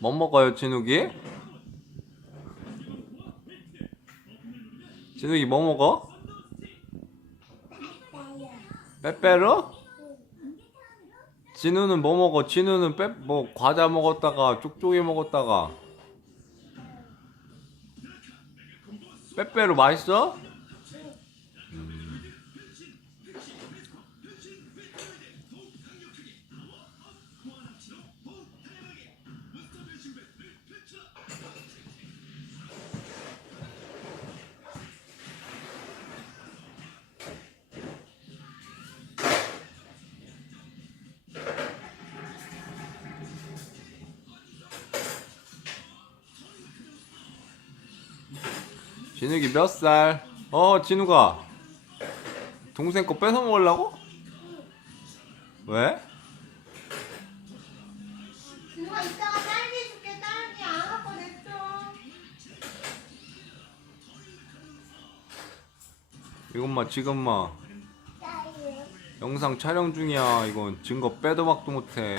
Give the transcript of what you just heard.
뭐 먹어요, 진욱이? 진욱이 뭐 먹어? 빼빼로? 진우는 뭐 먹어? 진우는 빼, 뭐 과자 먹었다가 쪽쪽이 먹었다가 빼빼로 맛있어? 진욱이 몇 살? 어, 진우가 동생 거 뺏어 먹으려고? 왜? 누가 이따가 딸기 줄게 딸기 안 갖고 냈죠 이것만 지금 막 영상 촬영 중이야. 이건 증거 빼도 박도 못해.